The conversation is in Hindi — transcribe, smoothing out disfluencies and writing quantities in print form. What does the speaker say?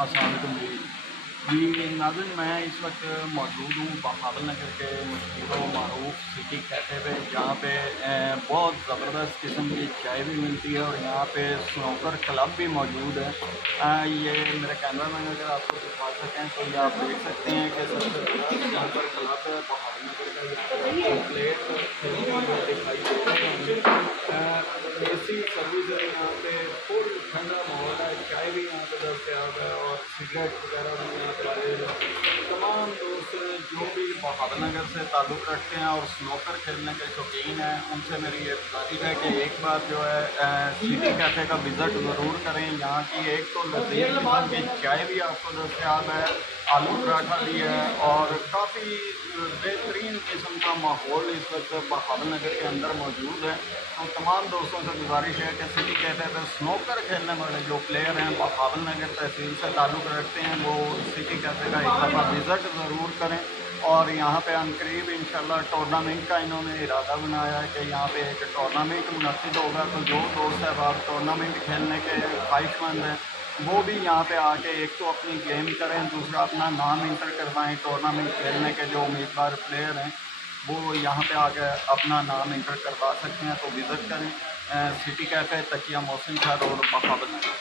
अस्सलाम वालेकुम जी नाज़रीन, मैं इस वक्त मौजूद हूँ बहावल नगर के मशहूर मारूफ सिटी कैफ़े पे, जहाँ पे बहुत ज़बरदस्त किस्म की चाय भी मिलती है और यहाँ पे स्नूकर क्लब भी मौजूद है। ये मेरे कैमरा मैन अगर आपको दिखा सकें तो ये आप देख सकते हैं कि सबसे बड़ा स्नूकर क्लब है बहावल नगर का। यहाँ पे प्लेयर दिखाई दे रहे होंगे। एसी सर्विस है यहाँ पे, फुल ठंडा माहौल है, चाय भी यहाँ पे दस्तयाब है और सिगरेट वगैरह भी यहाँ पे अवेलेबल है। तमाम दोस्त जो भी बहादुर नगर से ताल्लुक़ रखते हैं और स्नूकर खेलने के शौकीन हैं, उनसे मेरी ये गुजारिश है कि एक बार जो है सिटी कैफ़े का विज़िट ज़रूर करें। यहाँ की एक तो लज़ीज़ किस्म की चाय भी आपको दस्तयाब है, आलू पराठा भी है और काफ़ी बेहतरीन किस्म का माहौल इस वक्त बहावल नगर के अंदर मौजूद है। तो तमाम दोस्तों से गुजारिश है कि सिटी कैफ़े पर स्नूकर खेलने वाले जो प्लेयर हैं बहावल नगर तहसील से ताल्लुक़ रखते हैं, वो सिटी कैफ़े का एक दफ़ा विज़िट ज़रूर करें। और यहाँ पे अनकरीब इंशाल्लाह टूर्नामेंट का इन्होंने इरादा बनाया है कि यहाँ पे एक टूर्नामेंट मुनक़िद होगा। तो जो दोस्त अब टूर्नामेंट खेलने के ख्वाहिशमंद हैं, वो भी यहाँ पे आके एक तो अपनी गेम करें, दूसरा अपना नाम इंटर करवाएं। टूर्नामेंट खेलने के जो उम्मीदवार प्लेयर हैं वो यहाँ पे आके अपना नाम इंटर करवा सकते हैं। तो विज़िट करें सिटी कैफ़े, तकिया मोहसिन शाह रोड, बहावल नगर।